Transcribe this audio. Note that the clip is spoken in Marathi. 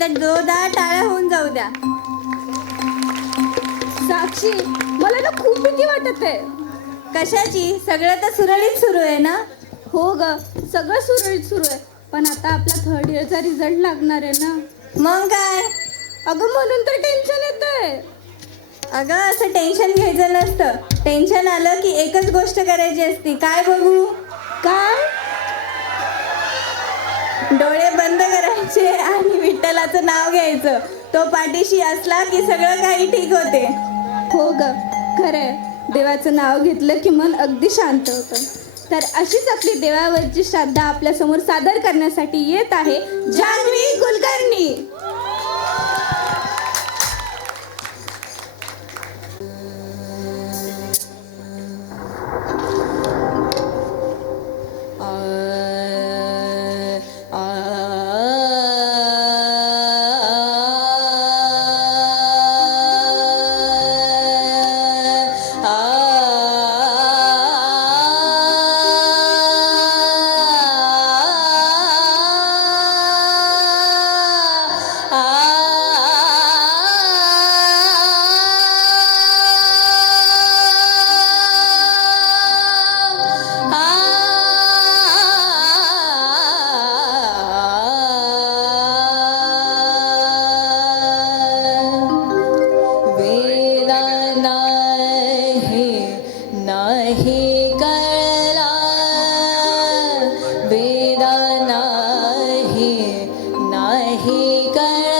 तर जोरदार टाळ्या होऊन जाऊ द्या. साक्षी, मला ना खूप भीती वाटत आहे. कशाची? सगळं तर सुरळीत सुरू आहे ना. हो ग, सगळं सुरळीत सुरू आहे. पण आता आपला थर्ड इयरचा रिझल्ट लागणार आहे ना. मग काय? अगं म्हणून तर टेन्शन येतंय. अगं असं टेन्शन घ्यायचं नसतं. टेन्शन आलं की एकच गोष्ट करायची असती. काय बघू? काय? डोळे बंद करायचे आणि विठ्ठलाचं नाव घ्यायचं. तो पाठीशी असला की सगळं काही ठीक होते. हो ग, खरंय. देवाचं नाव घेतलं की मन अगदी शांत होतं. तर अशीच आपली देवावरची श्रद्धा आपल्यासमोर सादर करण्यासाठी येत आहे जान्हवी कुलकर्णी. नाही कळला